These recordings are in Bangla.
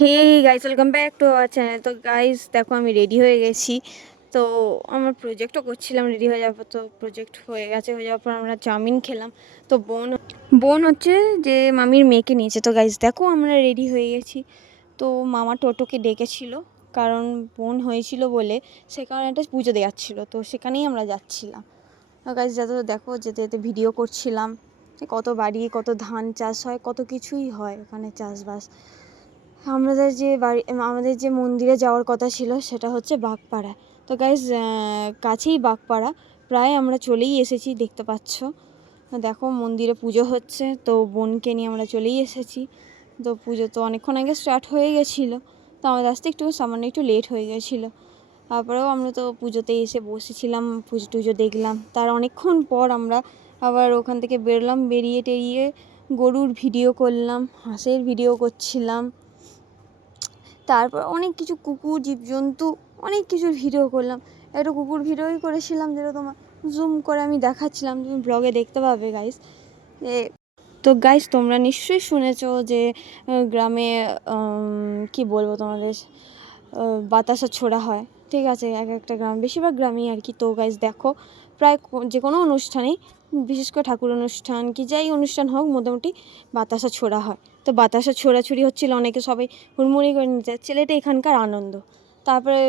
Hey guys, welcome back to our channel. তো গাইস দেখো, আমি রেডি হয়ে গেছি। তো আমার প্রজেক্টও করছিলাম, রেডি হয়ে যাবো। তো প্রজেক্ট হয়ে গেছে, হয়ে যাওয়ার পর আমরা চাউমিন খেলাম। তো বোন বোন হচ্ছে যে মামির মেয়েকে নিয়েছে। তো গাইস দেখো, আমরা রেডি হয়ে গেছি। তো মামা টোটোকে ডেকেছিল, কারণ বোন হয়েছিল বলে সে কারণে একটা পুজো দেওয়াচ্ছিলো, তো সেখানেই আমরা যাচ্ছিলাম। তো গাইস যাতে দেখো, যেতে যেতে ভিডিও করছিলাম। কত বাড়ি, কত ধান চাষ হয়, কত কিছুই হয় ওখানে চাষবাস। আমাদের যে মন্দিরে যাওয়ার কথা ছিল সেটা হচ্ছে বাগপাড়া। তো গাইস কাছেই বাগপাড়া, প্রায় আমরা চলেই এসেছি, দেখতে পাচ্ছ। দেখো মন্দিরে পুজো হচ্ছে, তো বোনকে নিয়ে আমরা চলেই এসেছি। তো পুজো তো অনেকক্ষণ আগে স্টার্ট হয়ে গেছিলো, তো আমাদের আসতে সামান্য একটু লেট হয়ে গেছিলো। তারপরেও আমরা তো পুজোতে এসে বসেছিলাম, পুজো টুজো দেখলাম। তার অনেকক্ষণ পর আমরা আবার ওখান থেকে বেরোলাম, বেরিয়ে টেরিয়ে গরুর ভিডিও করলাম, হাঁসের ভিডিও করছিলাম। তারপর অনেক কিছু কুকুর, জীবজন্তু, অনেক কিছুর ভিডিও করলাম। একটা কুকুর ভিডিওই করেছিলাম, যেটা তোমার জুম করে আমি দেখাচ্ছিলাম, তুমি ব্লগে দেখতে পাবে গাইস। তো গাইস তোমরা নিশ্চয়ই শুনেছো যে গ্রামে কি বলবো তোমাদের, বাতাসা ছোড়া হয়। ঠিক আছে, এক একটা গ্রাম, বেশিরভাগ গ্রামেই আর কি। তো গাইস দেখো, প্রায় যে কোনো অনুষ্ঠানেই, বিশেষ করে ঠাকুর অনুষ্ঠান কি যাই অনুষ্ঠান হোক, মোটামুটি বাতাসা ছোড়া হয়। তো বাতাসা ছোড়াছুড়ি হচ্ছিল, অনেকে সবাই হুড়মুড়ি করে নিতে যাচ্ছিল, এটা এখানকার আনন্দ। তারপরে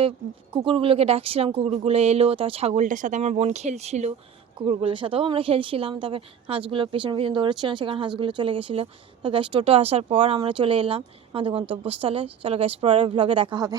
কুকুরগুলোকে ডাকছিলাম, কুকুরগুলো এলো। তারপর ছাগলটার সাথে আমার বোন খেলছিল, কুকুরগুলোর সাথেও আমরা খেলছিলাম। তারপরে হাঁসগুলো পেছন পেছন দৌড়চ্ছিলাম, সেখানে হাঁসগুলো চলে গেছিলো। তো গ্যাস টোটো আসার পর আমরা চলে এলাম আমাদের গন্তব্যস্থলে। চলো গ্যাস, পরের ভ্লগে দেখা হবে।